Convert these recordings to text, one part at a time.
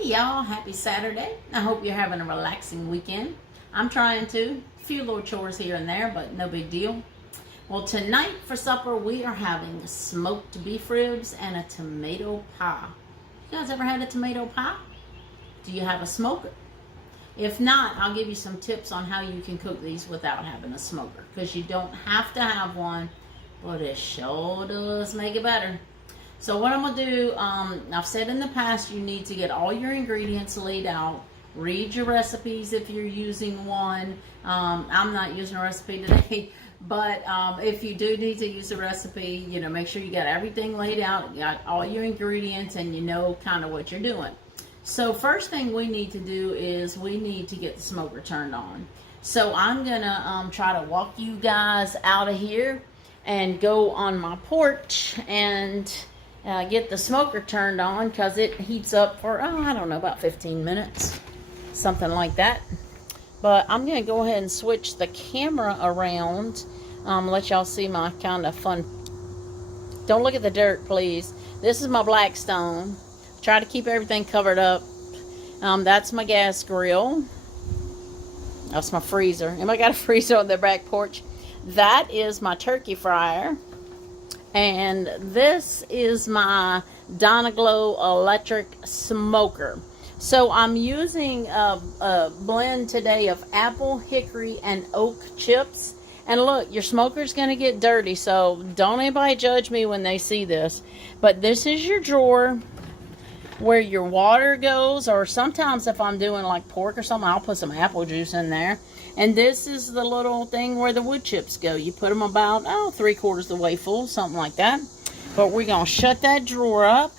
Hey y'all, happy Saturday. I hope you're having a relaxing weekend. I'm trying to. A few little chores here and there, but no big deal. Well, tonight for supper we are having smoked beef ribs and a tomato pie. You guys ever had a tomato pie? Do you have a smoker? If not, I'll give you some tips on how you can cook these without having a smoker, because you don't have to have one, but it sure does make it better. So what I'm going to do, I've said in the past, you need to get all your ingredients laid out. Read your recipes if you're using one. I'm not using a recipe today, but if you do need to use a recipe, make sure you got everything laid out, you got all your ingredients, and you know kind of what you're doing. So first thing we need to do is we need to get the smoker turned on. So I'm going to try to walk you guys out of here and go on my porch and get the smoker turned on, because it heats up for, I don't know, about 15 minutes, something like that. But I'm going to go ahead and switch the camera around, let y'all see my kind of fun. Don't look at the dirt, please. This is my Blackstone. Try to keep everything covered up. That's my gas grill. That's my freezer. And I got a freezer on the back porch. That is my turkey fryer. And this is my Dyna-Glo electric smoker. So I'm using a blend today of apple, hickory, and oak chips. And look, your smoker's going to get dirty, so don't anybody judge me when they see this. But this is your drawer where your water goes, or sometimes if I'm doing like pork or something, I'll put some apple juice in there. And this is the little thing where the wood chips go. You put them about, 3/4 the way full, something like that. But we're going to shut that drawer up.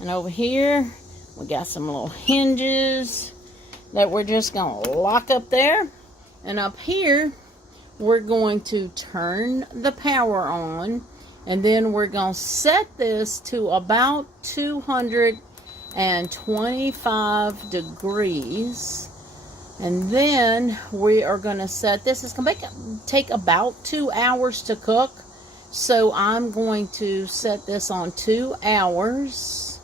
And over here, we got some little hinges that we're just going to lock up there. And up here, we're going to turn the power on. And then we're going to set this to about 225 degrees. And then we are going to set this. It's going to take about 2 hours to cook. So I'm going to set this on 2 hours.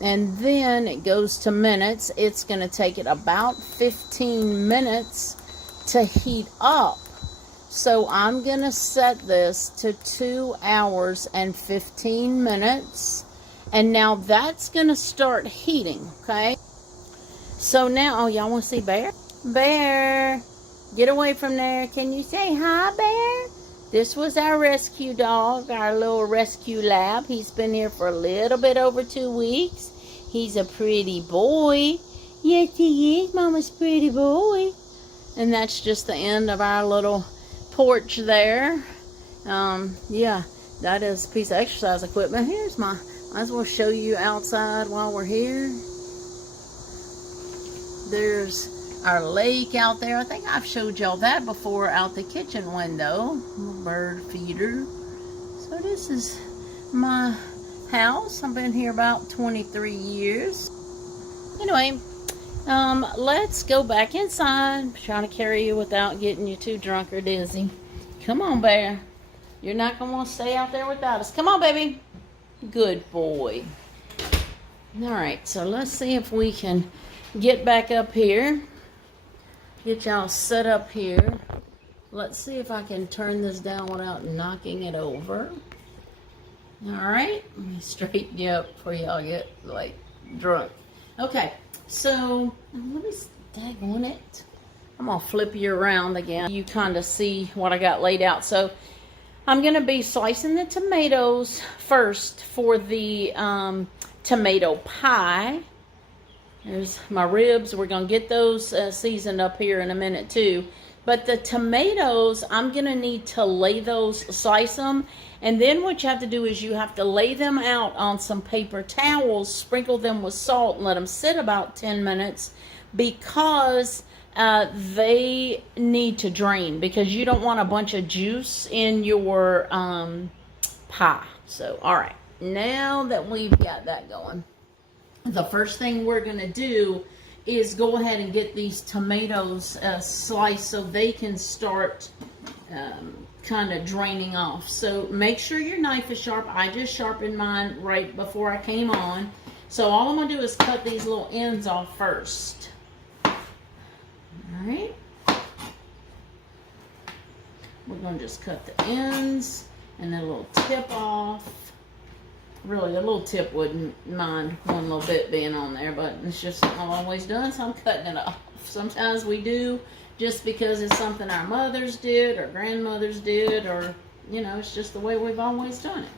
And then it goes to minutes. It's going to take it about 15 minutes to heat up. So I'm going to set this to 2 hours and 15 minutes. And now that's going to start heating, okay? So now, y'all want to see Bear? Bear, get away from there. Can you say hi, Bear? This was our rescue dog, our little rescue lab. He's been here for a little bit over 2 weeks. He's a pretty boy. Yes, he is, Mama's pretty boy. And that's just the end of our little porch there. Yeah, that is a piece of exercise equipment. Here's might as well show you outside while we're here. There's our lake out there. I think I've showed y'all that before out the kitchen window. Bird feeder. So this is my house. I've been here about 23 years. Anyway, let's go back inside. I'm trying to carry you without getting you too drunk or dizzy. Come on, Bear. You're not going to want to stay out there without us. Come on, baby. Good boy. Alright, so let's see if we can get back up here. Get y'all set up here. Let's see if I can turn this down without knocking it over. Alright, let me straighten you up before y'all get like drunk. Okay, so let me tag on it. I'm gonna flip you around again. You kind of see what I got laid out. So I'm gonna be slicing the tomatoes first for the tomato pie. There's my ribs. We're going to get those seasoned up here in a minute too. But the tomatoes, I'm going to need to lay those, slice them. And then what you have to do is you have to lay them out on some paper towels, sprinkle them with salt, and let them sit about 10 minutes, because they need to drain, because you don't want a bunch of juice in your pie. So, all right. Now that we've got that going, the first thing we're going to do is go ahead and get these tomatoes sliced so they can start kind of draining off. So make sure your knife is sharp. I just sharpened mine right before I came on. So all I'm going to do is cut these little ends off first. All right. We're going to just cut the ends and the little tip off. Really, the little tip wouldn't mind one little bit being on there, but it's just something I've always done, so I'm cutting it off. Sometimes we do just because it's something our mothers did or grandmothers did, or, you know, it's just the way we've always done it.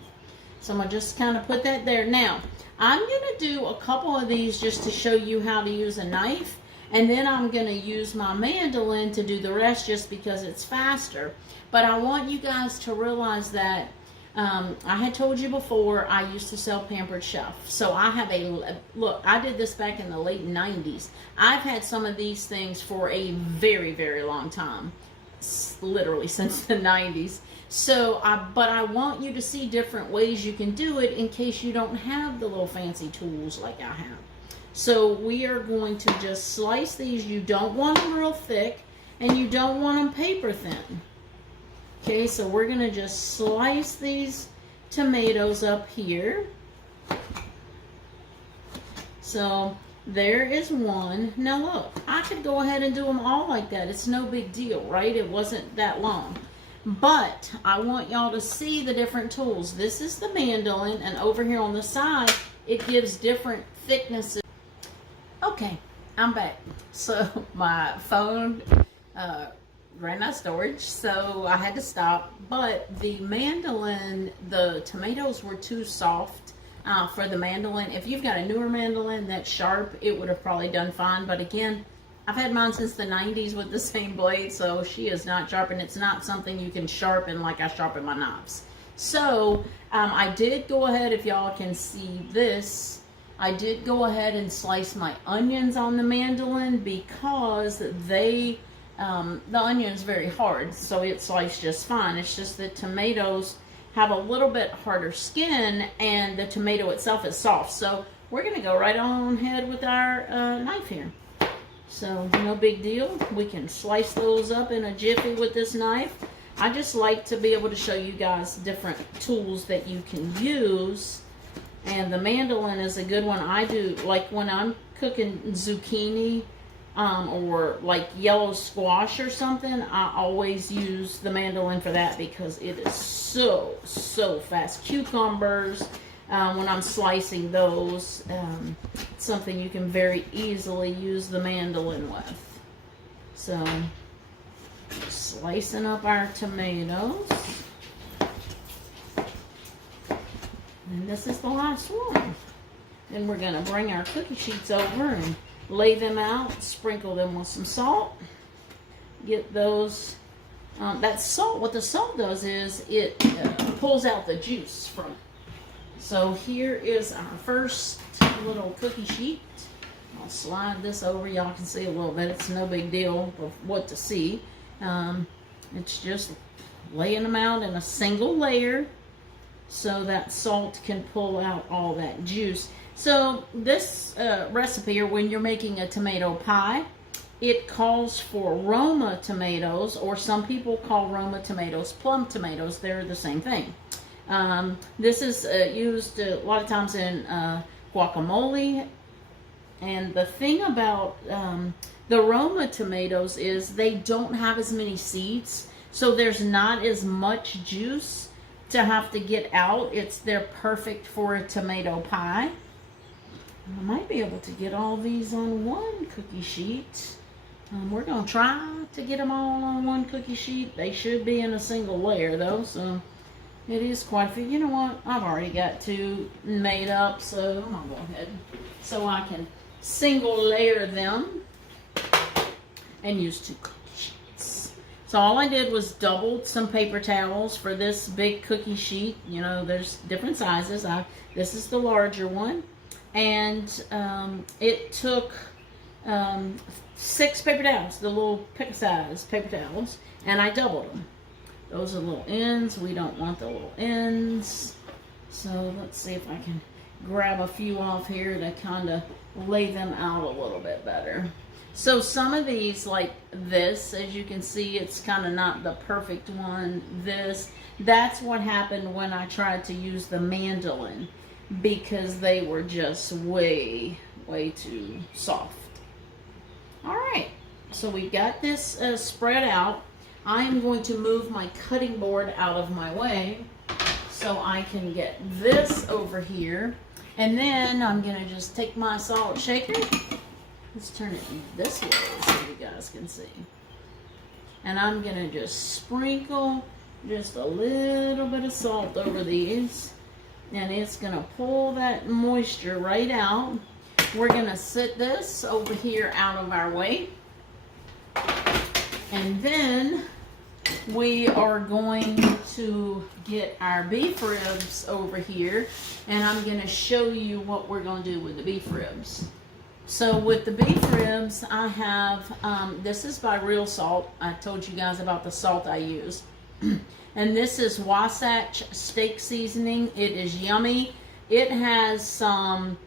So I'm going to just kind of put that there. Now, I'm going to do a couple of these just to show you how to use a knife, and then I'm going to use my mandolin to do the rest just because it's faster. But I want you guys to realize that I had told you before I used to sell Pampered Chef. So I have look, I did this back in the late 90s. I've had some of these things for a very, very long time. Literally since the 90s. So, but I want you to see different ways you can do it in case you don't have the little fancy tools like I have. So we are going to just slice these. You don't want them real thick and you don't want them paper thin. Okay, so we're going to just slice these tomatoes up here. So there is one. Now look, I could go ahead and do them all like that. It's no big deal, right? It wasn't that long. But I want y'all to see the different tools. This is the mandolin, and over here on the side, it gives different thicknesses. Okay, I'm back. So my phone ran out of storage, so I had to stop. But the mandolin, the tomatoes were too soft for the mandolin. If you've got a newer mandolin that's sharp, it would have probably done fine. But again, I've had mine since the 90s with the same blade, so she is not sharp, and it's not something you can sharpen like I sharpen my knives. So I did go ahead, if y'all can see this, I did go ahead and slice my onions on the mandolin because the onion's very hard, so it sliced just fine. It's just that tomatoes have a little bit harder skin, and the tomato itself is soft. So we're going to go right on ahead with our knife here. So no big deal. We can slice those up in a jiffy with this knife. I just like to be able to show you guys different tools that you can use. And the mandolin is a good one. I do, like when I'm cooking zucchini or like yellow squash or something, I always use the mandolin for that because it is so fast. Cucumbers, when I'm slicing those, it's something you can very easily use the mandolin with. So, slicing up our tomatoes. And this is the last one. Then we're going to bring our cookie sheets over and lay them out, sprinkle them with some salt. Get those, that salt, what the salt does is it pulls out the juice from it. So here is our first little cookie sheet. I'll slide this over. Y'all can see a little bit. It's no big deal of what to see. It's just laying them out in a single layer so that salt can pull out all that juice. So this recipe, or when you're making a tomato pie, it calls for Roma tomatoes, or some people call Roma tomatoes plum tomatoes. They're the same thing. This is used a lot of times in guacamole. And the thing about the Roma tomatoes is they don't have as many seeds, so there's not as much juice to have to get out. They're perfect for a tomato pie. I might be able to get all these on one cookie sheet. We're going to try to get them all on one cookie sheet. They should be in a single layer though, so it is quite a few. You know what? I've already got two made up, so I'm going to go ahead so I can single layer them and use two cookie sheets. So all I did was doubled some paper towels for this big cookie sheet. You know, there's different sizes. This is the larger one. And it took 6 paper towels, the little pick-a-size paper towels, and I doubled them. Those are little ends. We don't want the little ends. So let's see if I can grab a few off here to kind of lay them out a little bit better. So some of these, like this, as you can see, it's kind of not the perfect one. That's what happened when I tried to use the mandolin. because they were just way too soft. All right, so we got this spread out. I am going to move my cutting board out of my way so I can get this over here. And then I'm gonna just take my salt shaker. Let's turn it this way so you guys can see. And I'm gonna just sprinkle just a little bit of salt over these. And it's gonna pull that moisture right out. We're gonna sit this over here out of our way. And then we are going to get our beef ribs over here, and I'm going to show you what we're going to do with the beef ribs. So with the beef ribs, I have, this is by Real Salt. I told you guys about the salt I use. And this is Wasatch steak seasoning. It is yummy. It has some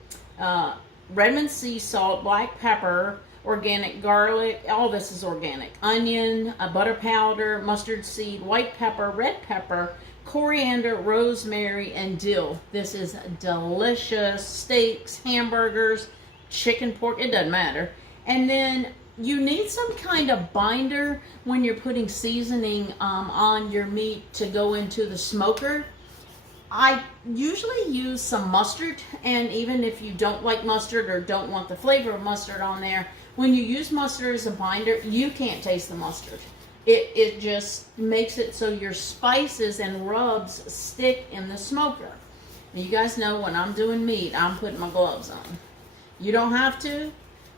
Redmond sea salt, black pepper, organic garlic, all this is organic, onion, butter powder, mustard seed, white pepper, red pepper, coriander, rosemary, and dill. This is delicious. Steaks, hamburgers, chicken, pork, it doesn't matter. And then you need some kind of binder when you're putting seasoning on your meat to go into the smoker. I usually use some mustard, and even if you don't like mustard or don't want the flavor of mustard on there, when you use mustard as a binder, you can't taste the mustard. It just makes it so your spices and rubs stick in the smoker. And you guys know when I'm doing meat, I'm putting my gloves on. You don't have to.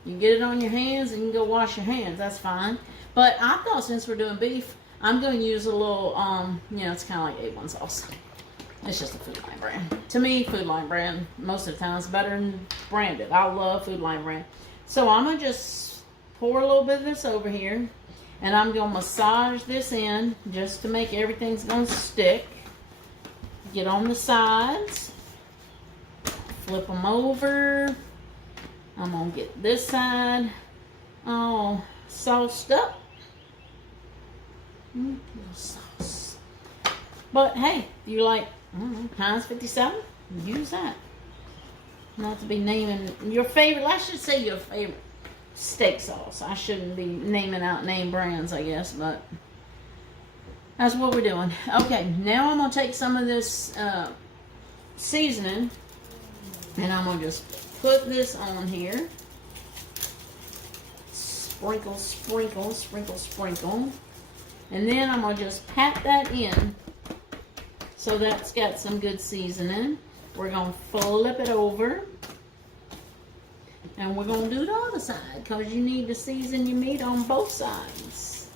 You can get it on your hands and you can go wash your hands. That's fine. But I thought since we're doing beef, I'm going to use a little, it's kind of like A1 sauce. It's just a Food Lion brand. To me, Food Lion brand, most of the time, is better than branded. I love Food Lion brand. So I'm going to just pour a little bit of this over here. And I'm going to massage this in just to make everything's going to stick. Get on the sides. Flip them over. I'm going to get this side all sauced up. Little sauce. But hey, if you like Heinz 57, use that. Not to be naming your favorite, I should say your favorite steak sauce. I shouldn't be naming out name brands, I guess, but that's what we're doing. Okay, now I'm going to take some of this seasoning and I'm going to just put this on here. Sprinkle, sprinkle, sprinkle, sprinkle. And then I'm going to just pat that in so that's got some good seasoning. We're going to flip it over. And we're going to do the other side because you need to season your meat on both sides.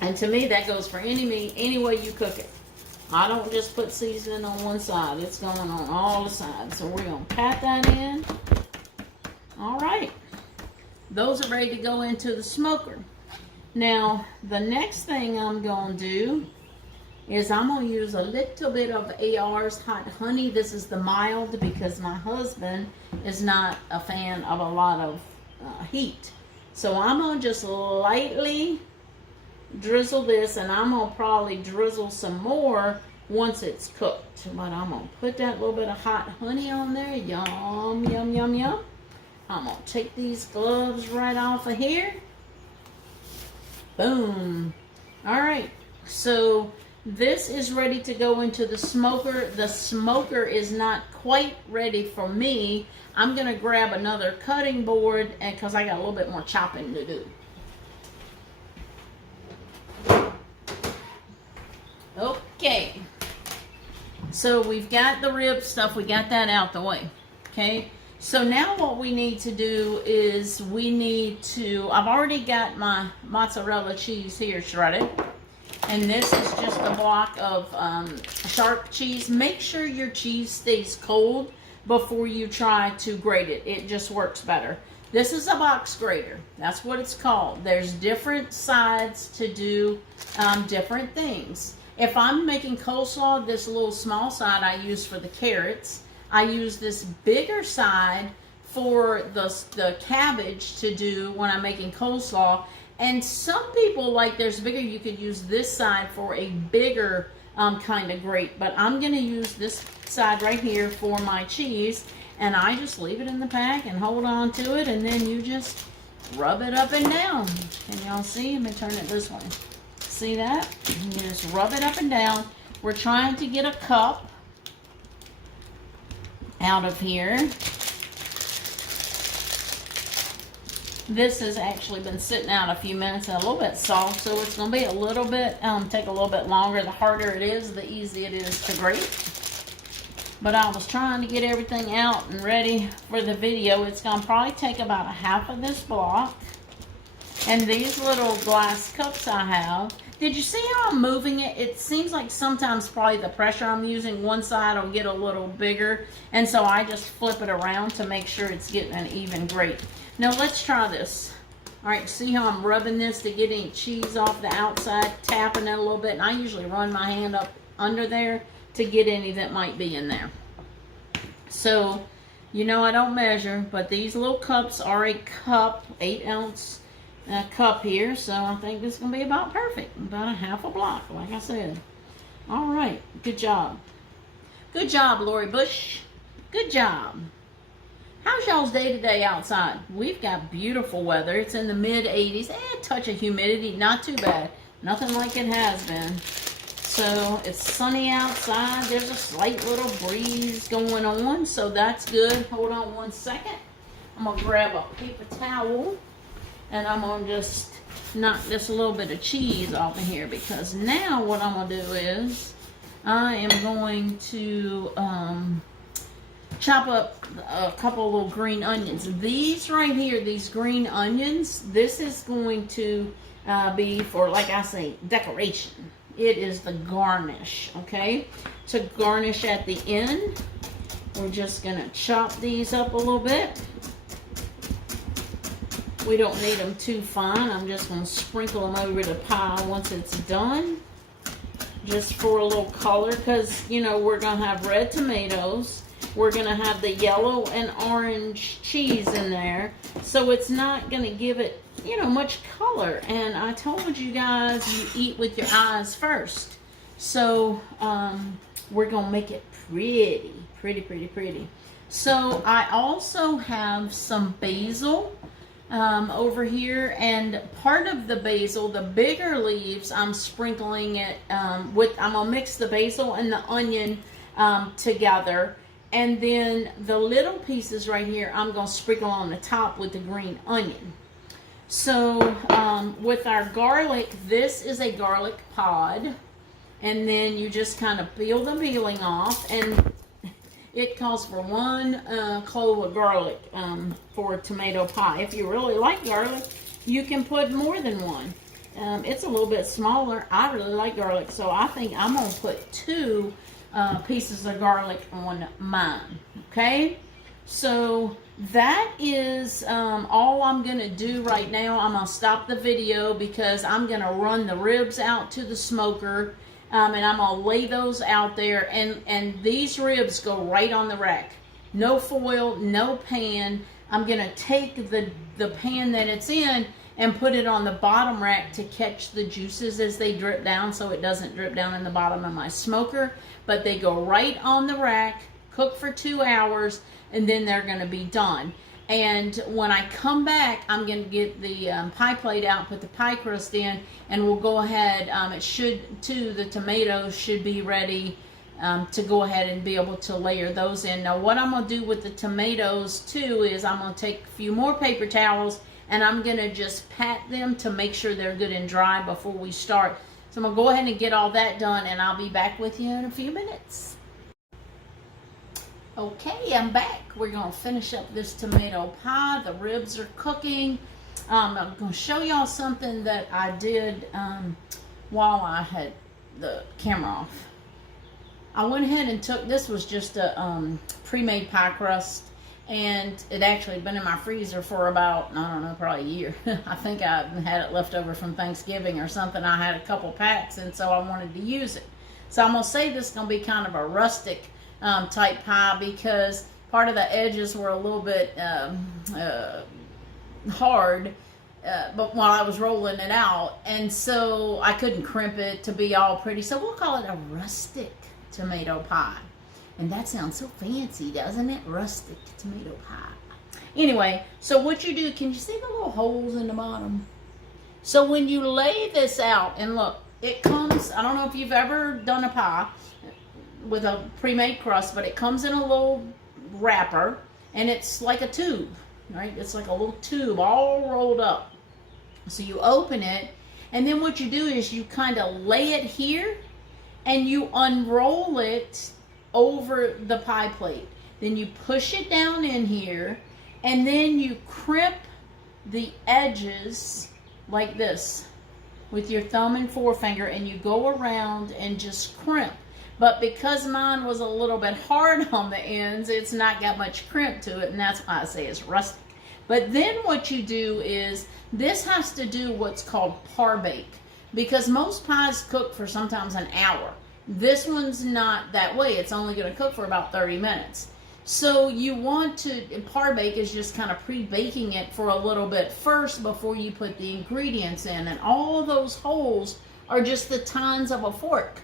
And to me, that goes for any meat, any way you cook it. I don't just put seasoning on one side. It's going on all the sides. So we're going to pat that in. All right. Those are ready to go into the smoker. Now, the next thing I'm going to do is I'm going to use a little bit of AR's Hot Honey. This is the mild because my husband is not a fan of a lot of heat. So I'm going to just lightly drizzle this, and I'm going to probably drizzle some more once it's cooked. But I'm going to put that little bit of hot honey on there. Yum, yum, yum, yum. I'm going to take these gloves right off of here. Boom. All right. So this is ready to go into the smoker. The smoker is not quite ready for me. I'm going to grab another cutting board because I got a little bit more chopping to do. Okay. So we've got the rib stuff. We got that out the way. Okay. So now what we need to do is I've already got my mozzarella cheese here shredded. And this is just a block of sharp cheese. Make sure your cheese stays cold before you try to grate it. It just works better. This is a box grater. That's what it's called. There's different sides to do different things. If I'm making coleslaw, this little small side I use for the carrots. I use this bigger side for the cabbage to do when I'm making coleslaw. And some people, like there's bigger, you could use this side for a bigger kind of great. But I'm going to use this side right here for my cheese, and I just leave it in the pack and hold on to it, and then you just rub it up and down. Can y'all see? Let me turn it this way. See that? You just rub it up and down. We're trying to get a cup out of here. This has actually been sitting out a few minutes and a little bit soft, so it's going to be a little bit, take a little bit longer. The harder it is, the easier it is to grate. But I was trying to get everything out and ready for the video. It's going to probably take about a half of this block. And these little glass cups I have, did you see how I'm moving it? It seems like sometimes probably the pressure I'm using, one side will get a little bigger. And so I just flip it around to make sure it's getting an even grate. Now let's try this. All right, see how I'm rubbing this to get any cheese off the outside, tapping it a little bit. And I usually run my hand up under there to get any that might be in there. So, you know I don't measure, but these little cups are a cup, 8-ounce cup here. So I think this is going to be about perfect. About a half a block, like I said. All right, good job. Good job, Lori Bush. Good job. How's y'all's day today outside? We've got beautiful weather. It's in the mid-80s. A touch of humidity, not too bad. Nothing like it has been. So it's sunny outside. There's a slight little breeze going on, so that's good. Hold on one second. I'm going to grab a paper towel, and I'm going to just knock this little bit of cheese off of here, because now what I'm going to do is I am going to chop up a couple of little green onions. These right here, these green onions, this is going to be for, like I say, decoration. It is the garnish, okay? To garnish at the end, we're just going to chop these up a little bit. We don't need them too fine. I'm just going to sprinkle them over the pie once it's done, just for a little color, because, you know, we're going to have red tomatoes. We're going to have the yellow and orange cheese in there, so it's not going to give it, you know, much color. And I told you guys, you eat with your eyes first. So we're going to make it pretty. So I also have some basil over here, and part of the basil, the bigger leaves, I'm sprinkling it with, I'm going to mix the basil and the onion together. And then the little pieces right here, I'm going to sprinkle on the top with the green onion. So with our garlic, this is a garlic pod. And then you just kind of peel the peeling off. And it calls for 1 clove of garlic for tomato pie. If you really like garlic, you can put more than 1. It's a little bit smaller. I really like garlic, so I think I'm going to put 2 pieces of garlic on mine. Okay, so that is all I'm gonna do right now. I'm gonna stop the video because I'm gonna run the ribs out to the smoker, and I'm gonna lay those out there, and these ribs go right on the rack. No foil, no pan. I'm gonna take the pan that it's in and put it on the bottom rack to catch the juices as they drip down, so it doesn't drip down in the bottom of my smoker. But they go right on the rack, cook for 2 hours, and then they're going to be done. And when I come back, I'm going to get the pie plate out, put the pie crust in, and we'll go ahead. It should, too, the tomatoes should be ready to go ahead and be able to layer those in. Now, what I'm going to do with the tomatoes, too, is I'm going to take a few more paper towels, and I'm going to just pat them to make sure they're good and dry before we start. So I'm going to go ahead and get all that done, and I'll be back with you in a few minutes. Okay, I'm back. We're going to finish up this tomato pie. The ribs are cooking. I'm going to show y'all something that I did while I had the camera off. I went ahead and took, this was just a pre-made pie crust, and it actually had been in my freezer for about, I don't know, probably a year. I think I had it left over from Thanksgiving or something. I had a couple packs, and so I wanted to use it. So I'm going to say this is going to be kind of a rustic type pie, because part of the edges were a little bit hard, but while I was rolling it out, and so I couldn't crimp it to be all pretty. So we'll call it a rustic tomato pie. And that sounds so fancy, doesn't it? Rustic tomato pie. Anyway, so what you do, can you see the little holes in the bottom? So when you lay this out, and look, it comes, I don't know if you've ever done a pie with a pre-made crust, but it comes in a little wrapper, and it's like a tube, right? It's like a little tube all rolled up. So you open it, and then what you do is you kind of lay it here, and you unroll it over the pie plate. Then you push it down in here, and then you crimp the edges like this with your thumb and forefinger, and you go around and just crimp. But because mine was a little bit hard on the ends, it's not got much crimp to it, and that's why I say it's rustic. But then what you do is, this has to do what's called par bake, because most pies cook for sometimes an hour. This one's not that way. It's only going to cook for about 30 minutes. So you want to, par bake is just kind of pre-baking it for a little bit first before you put the ingredients in. And all of those holes are just the tines of a fork.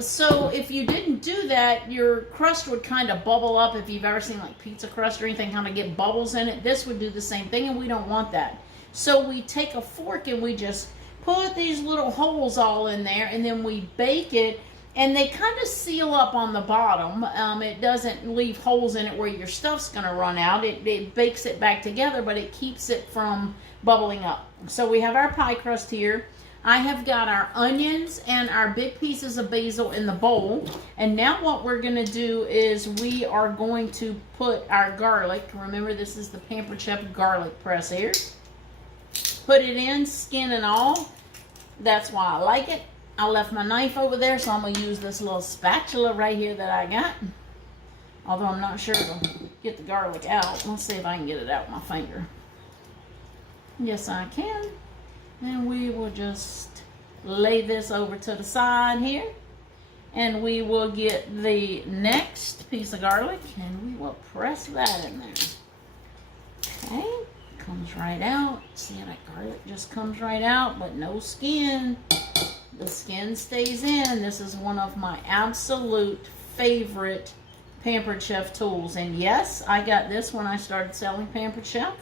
So if you didn't do that, your crust would kind of bubble up. If you've ever seen like pizza crust or anything kind of get bubbles in it, this would do the same thing, and we don't want that. So we take a fork and we just put these little holes all in there, and then we bake it, and they kind of seal up on the bottom. It doesn't leave holes in it where your stuff's going to run out. It bakes it back together, but it keeps it from bubbling up. So we have our pie crust here. I have got our onions and our big pieces of basil in the bowl. And now what we're going to do is we are going to put our garlic. Remember, this is the Pampered Chef garlic press here. Put it in, skin and all. That's why I like it. I left my knife over there, so I'm going to use this little spatula right here that I got. Although I'm not sure it'll get the garlic out. Let's see if I can get it out with my finger. Yes, I can. And we will just lay this over to the side here. And we will get the next piece of garlic, and we will press that in there. Okay. Comes right out. See how that garlic just comes right out, but no skin. The skin stays in. This is one of my absolute favorite Pampered Chef tools. And yes, I got this when I started selling Pampered Chef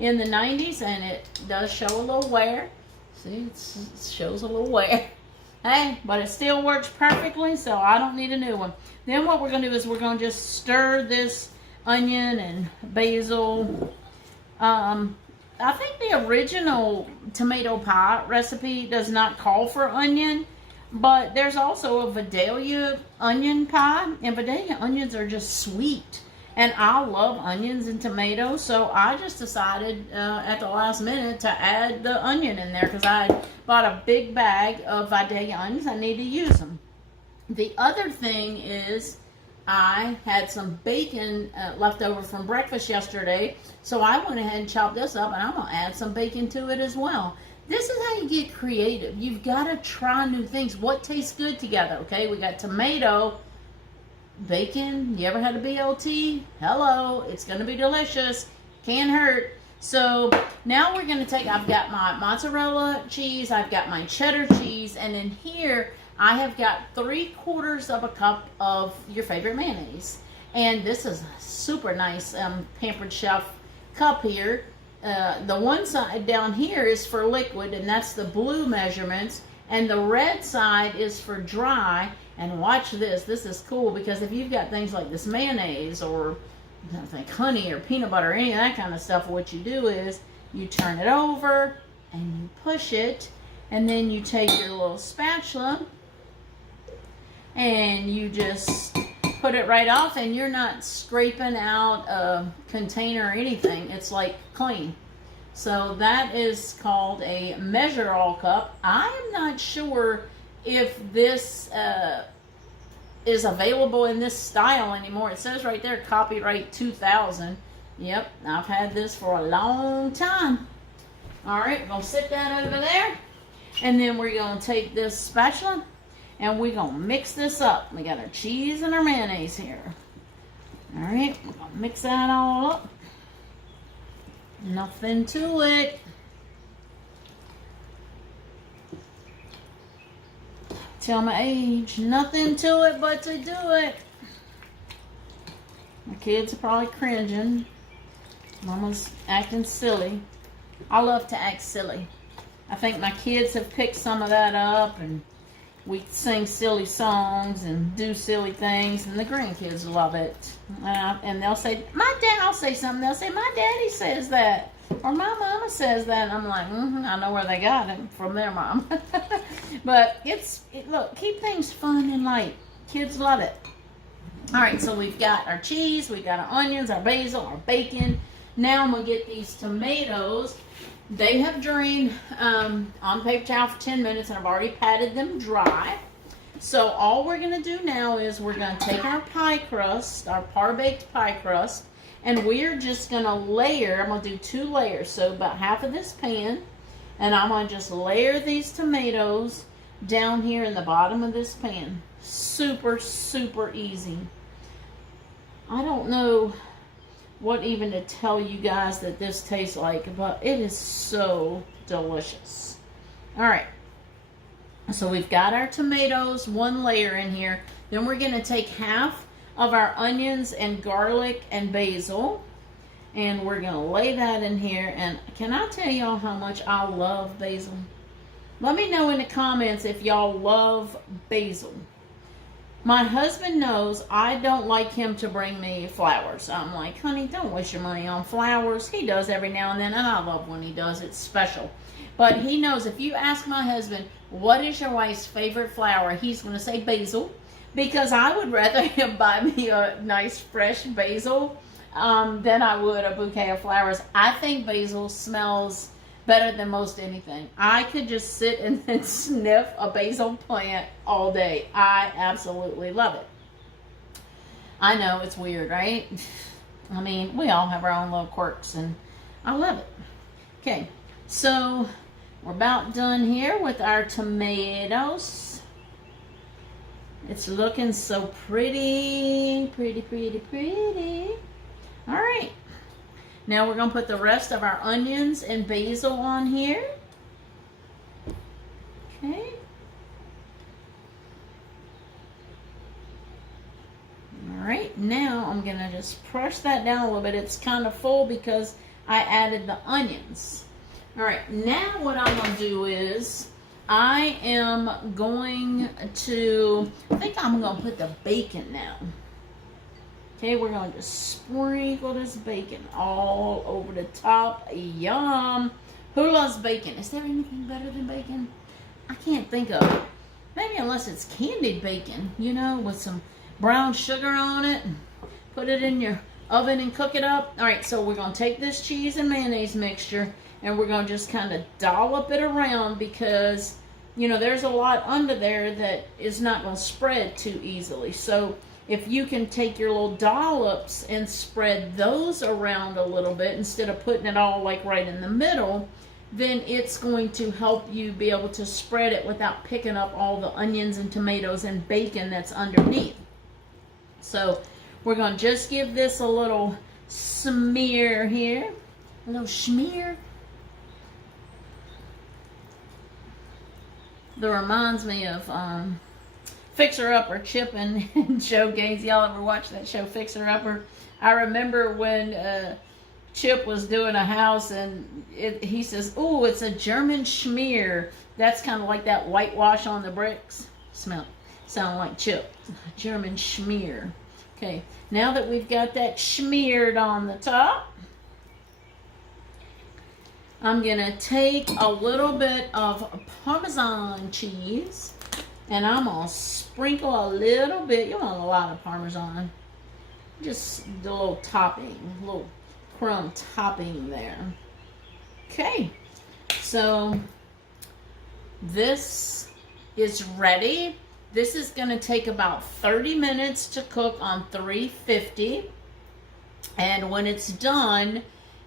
in the 90s, and it does show a little wear. See, it shows a little wear. Hey, but it still works perfectly, so I don't need a new one. Then what we're going to do is we're going to just stir this onion and basil. I think the original tomato pie recipe does not call for onion, but there's also a Vidalia onion pie, and Vidalia onions are just sweet. And I love onions and tomatoes, so I just decided at the last minute to add the onion in there because I bought a big bag of Vidalia onions. I need to use them. The other thing is I had some bacon left over from breakfast yesterday, so I went ahead and chopped this up, and I'm going to add some bacon to it as well. This is how you get creative. You've got to try new things. What tastes good together, okay? We got tomato, bacon. You ever had a BLT? Hello. It's going to be delicious. Can't hurt. So now we're going to take, I've got my mozzarella cheese, I've got my cheddar cheese, and in here I have got 3/4 of a cup of your favorite mayonnaise. And this is a super nice Pampered Chef cup here. The one side down here is for liquid, and that's the blue measurements. And the red side is for dry. And watch this. This is cool because if you've got things like this mayonnaise or I think honey or peanut butter or any of that kind of stuff, what you do is you turn it over and you push it, and then you take your little spatula and you just put it right off, and you're not scraping out a container or anything. It's like clean. So that is called a measure all cup. I am not sure if this is available in this style anymore. It says right there, copyright 2000. Yep, I've had this for a long time. All right, we're going to sit that over there. And then we're going to take this spatula and we're going to mix this up. We got our cheese and our mayonnaise here. All right, we're going to mix that all up. Nothing to it. Tell my age. Nothing to it but to do it. My kids are probably cringing. Mama's acting silly. I love to act silly. I think my kids have picked some of that up, and we sing silly songs and do silly things, and the grandkids love it. And they'll say, I'll say something, they'll say, my daddy says that, or my mama says that, and I'm like, I know where they got it from their mom. But look, keep things fun and light. Kids love it. All right, so we've got our cheese, we've got our onions, our basil, our bacon. Now I'm going to get these tomatoes. They have drained on paper towel for 10 minutes, and I've already patted them dry. So all we're going to do now is we're going to take our pie crust, our par-baked pie crust, and we're just going to layer. I'm going to do 2 layers, so about half of this pan, and I'm going to just layer these tomatoes down here in the bottom of this pan. Super, super easy. I don't know what even to tell you guys that this tastes like, but it is so delicious. All right, so we've got our tomatoes, 1 layer in here. Then we're going to take half of our onions and garlic and basil, and we're going to lay that in here. And can I tell y'all how much I love basil? Let me know in the comments if y'all love basil. My husband knows I don't like him to bring me flowers. I'm like, honey, don't waste your money on flowers. He does every now and then, and I love when he does. It's special. But he knows if you ask my husband, what is your wife's favorite flower? He's going to say basil, because I would rather him buy me a nice fresh basil than I would a bouquet of flowers. I think basil smells better than most anything. I could just sit and sniff a basil plant all day. I absolutely love it. I know it's weird, right? I mean, we all have our own little quirks, and I love it. Okay, so we're about done here with our tomatoes. It's looking so pretty, pretty, pretty, pretty. All right. Now we're going to put the rest of our onions and basil on here. Okay. All right, now I'm going to just press that down a little bit. It's kind of full because I added the onions. All right, now what I'm going to do is I am going to, I think I'm going to put the bacon now. Okay, we're going to just sprinkle this bacon all over the top. Yum. Who loves bacon? Is there anything better than bacon? I can't think of it. Maybe unless it's candied bacon, you know, with some brown sugar on it. Put it in your oven and cook it up. All right, so we're going to take this cheese and mayonnaise mixture, and we're going to just kind of dollop it around because, you know, there's a lot under there that is not going to spread too easily. So if you can take your little dollops and spread those around a little bit instead of putting it all like right in the middle, then it's going to help you be able to spread it without picking up all the onions and tomatoes and bacon that's underneath. So we're going to just give this a little smear here. A little smear. That reminds me of Fixer Upper, Chip and Joe Gaines. Y'all ever watch that show, Fixer Upper? I remember when Chip was doing a house, and he says, "Ooh, it's a German schmear." That's kind of like that whitewash on the bricks. Sound like Chip. German schmear. Okay, now that we've got that smeared on the top, I'm gonna take a little bit of Parmesan cheese. And I'm going to sprinkle a little bit. You want a lot of Parmesan. Just the little topping, little crumb topping there. Okay. So this is ready. This is going to take about 30 minutes to cook on 350. And when it's done,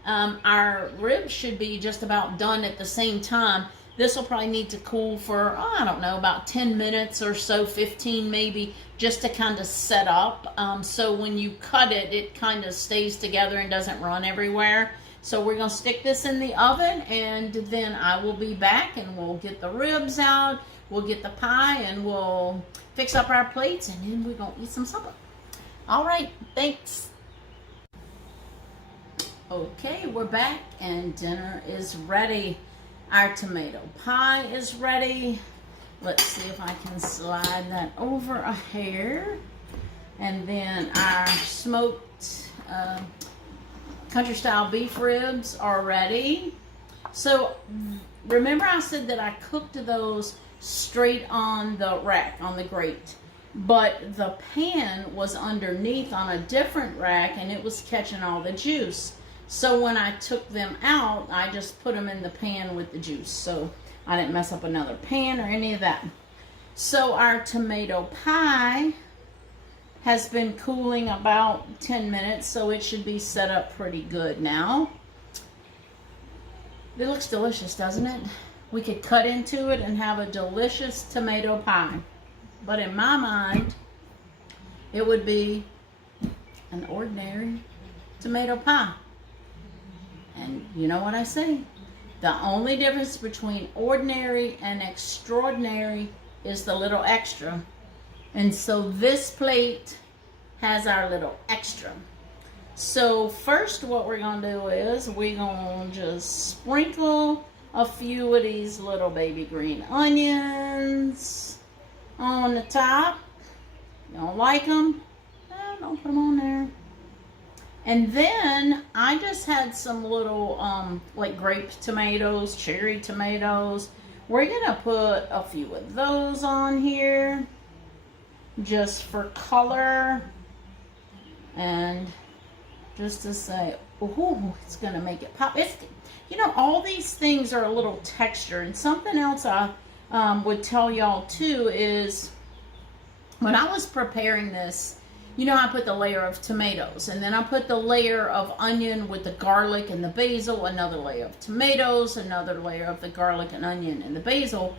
our ribs should be just about done at the same time. This will probably need to cool for, I don't know, about 10 minutes or so, 15 maybe, just to kind of set up. So when you cut it, it kind of stays together and doesn't run everywhere. So we're going to stick this in the oven, and then I will be back, and we'll get the ribs out. we'll get the pie and we'll fix up our plates, and then we're going to eat some supper. All right, thanks. Okay, we're back and dinner is ready. Our tomato pie is ready. Let's see if I can slide that over a hair. And then our smoked country style beef ribs are ready. So remember I said that I cooked those straight on the rack, on the grate. But the pan was underneath on a different rack and it was catching all the juice. So when I took them out, I just put them in the pan with the juice. So I didn't mess up another pan or any of that. So our tomato pie has been cooling about 10 minutes, so it should be set up pretty good now. It looks delicious, doesn't it? We could cut into it and have a delicious tomato pie. But in my mind, it would be an ordinary tomato pie. And you know what I say? The only difference between ordinary and extraordinary is the little extra. And so this plate has our little extra. So first what we're going to do is we're going to just sprinkle a few of these little baby green onions on the top. You don't like them? Don't put them on there. And then I just had some little like grape tomatoes, cherry tomatoes. We're gonna put a few of those on here just for color and just to say, oh, it's gonna make it pop. It's, you know, all these things are a little texture. And something else I would tell y'all too is when I was preparing this, you know, I put the layer of tomatoes, and then I put the layer of onion with the garlic and the basil, another layer of tomatoes, another layer of the garlic and onion and the basil.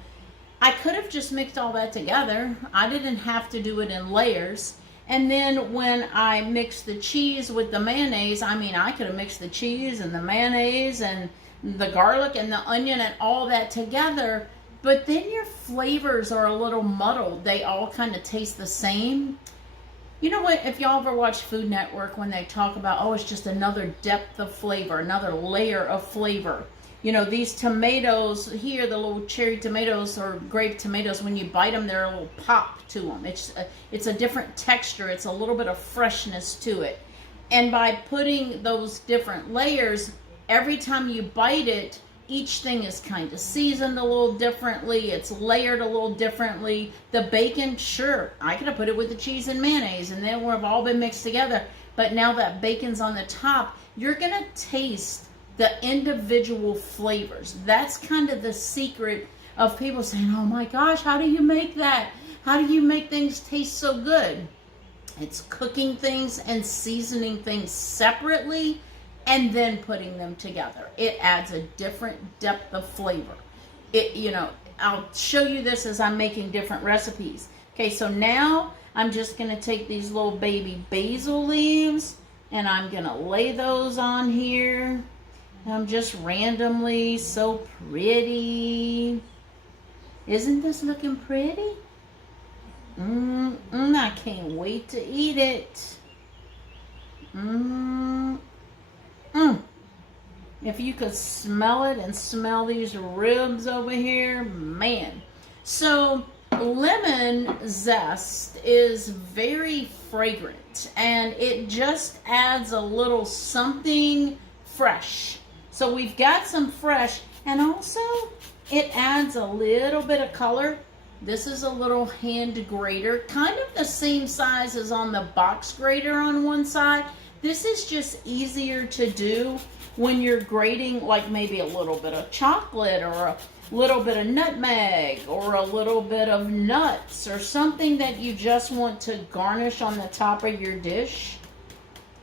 I could have just mixed all that together. I didn't have to do it in layers. And then when I mixed the cheese with the mayonnaise, I mean, I could have mixed the cheese and the mayonnaise and the garlic and the onion and all that together. But then your flavors are a little muddled. They all kind of taste the same. You know what, if y'all ever watch Food Network when they talk about, oh, it's just another depth of flavor, another layer of flavor. You know, these tomatoes here, the little cherry tomatoes or grape tomatoes, when you bite them, they're a little pop to them. It's a different texture. It's a little bit of freshness to it. And by putting those different layers, every time you bite it, each thing is kind of seasoned a little differently. It's layered a little differently. The bacon, sure, I could have put it with the cheese and mayonnaise and then we've all been mixed together. But now that bacon's on the top, you're going to taste the individual flavors. That's kind of the secret of people saying, oh my gosh, how do you make that? How do you make things taste so good? It's cooking things and seasoning things separately and then putting them together. It adds a different depth of flavor. You know, I'll show you this as I'm making different recipes. Okay, so now I'm just gonna take these little baby basil leaves and I'm gonna lay those on here. Just randomly, so pretty. Isn't this looking pretty? I can't wait to eat it. If you could smell it and smell these ribs over here, man. So lemon zest is very fragrant and it just adds a little something fresh. So we've got some fresh, and also it adds a little bit of color. This is a little hand grater, kind of the same size as on the box grater on one side. This is just easier to do when you're grating like maybe a little bit of chocolate or a little bit of nutmeg or a little bit of nuts or something that you just want to garnish on the top of your dish.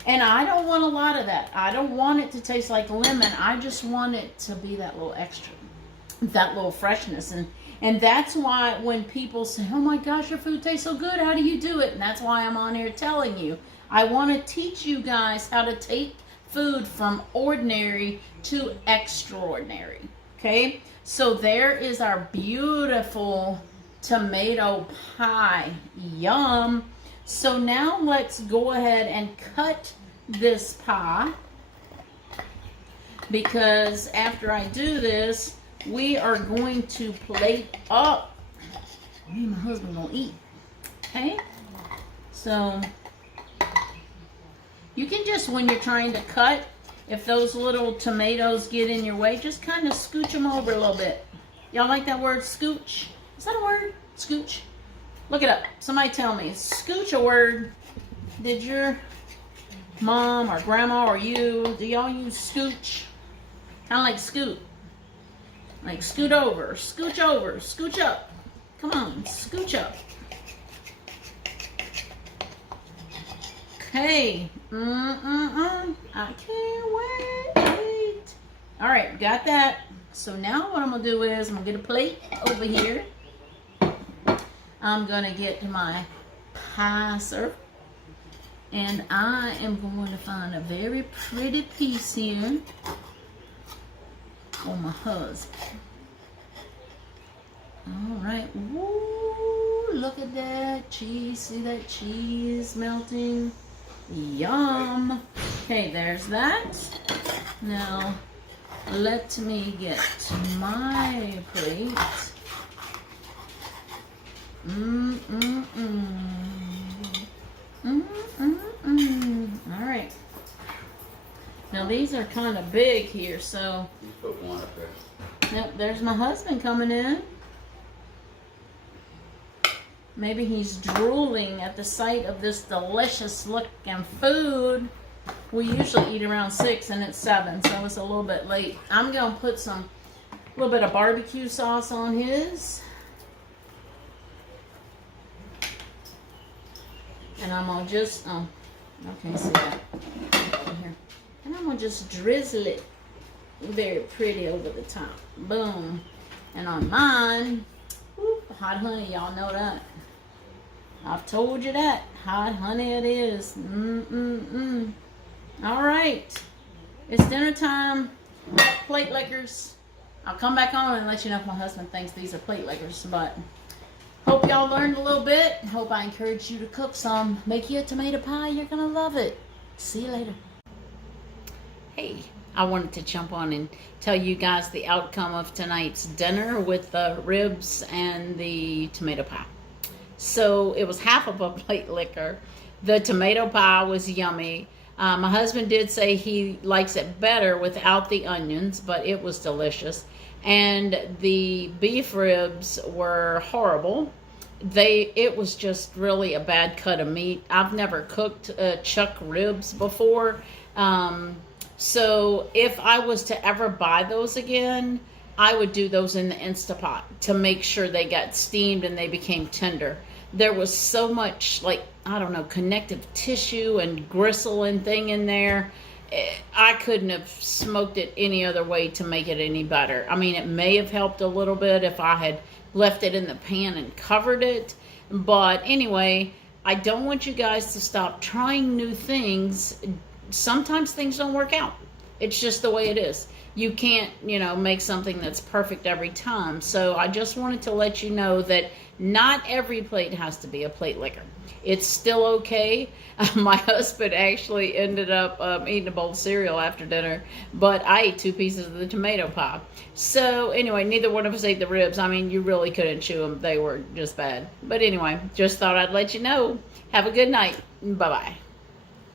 And I don't want a lot of that. I don't want it to taste like lemon. I just want it to be that little extra, that little freshness. And that's why when people say, oh my gosh, your food tastes so good, how do you do it? And that's why I'm on here telling you. I want to teach you guys how to take food from ordinary to extraordinary. Okay? So there is our beautiful tomato pie. Yum. So now let's go ahead and cut this pie, because after I do this, we are going to plate up. Me and my husband gonna eat. Okay? So you can just, when you're trying to cut, if those little tomatoes get in your way, just kind of scooch them over a little bit. Y'all like that word, scooch? Is that a word? Scooch? Look it up. Somebody tell me. Is scooch a word? Did your mom or grandma or you, do y'all use scooch? Kind of like scoot. Like scoot over, scooch up. Come on, scooch up. Okay. I can't wait. All right, got that. So now what I'm gonna do is I'm gonna get a plate over here. I'm gonna get my pie server, and I am going to find a very pretty piece here for my husband. All right. Woo, look at that cheese. See that cheese melting? Yum. Okay, there's that. Now, let me get my plate. All right. Now these are kind of big here, so. You put one up there. Yep, there's my husband coming in. Maybe he's drooling at the sight of this delicious looking food. We usually eat around 6 and it's 7, so it's a little bit late. I'm gonna put a little bit of barbecue sauce on his. And I'm gonna just, okay, see that here. And I'm gonna just drizzle it very pretty over the top. Boom. And on mine, whoop, hot honey, y'all know that. I've told you that. Hot honey it is. All right. It's dinner time. Plate lickers. I'll come back on and let you know if my husband thinks these are plate lickers, but hope y'all learned a little bit. Hope I encouraged you to cook some. Make you a tomato pie. You're going to love it. See you later. Hey, I wanted to jump on and tell you guys the outcome of tonight's dinner with the ribs and the tomato pie. So it was half of a plate licker. The tomato pie was yummy. My husband did say he likes it better without the onions, but it was delicious. And the beef ribs were horrible. It was just really a bad cut of meat. I've never cooked chuck ribs before. So if I was to ever buy those again, I would do those in the Instapot to make sure they got steamed and they became tender. There was so much, like, I don't know, connective tissue and gristle and thing in there. I couldn't have smoked it any other way to make it any better. I mean, it may have helped a little bit if I had left it in the pan and covered it. But anyway, I don't want you guys to stop trying new things. Sometimes things don't work out. It's just the way it is. You can't, make something that's perfect every time. So I just wanted to let you know that not every plate has to be a plate licker. It's still okay. My husband actually ended up eating a bowl of cereal after dinner, but I ate 2 pieces of the tomato pie. So anyway, neither one of us ate the ribs. I mean, you really couldn't chew them. They were just bad. But anyway, just thought I'd let you know. Have a good night. Bye-bye.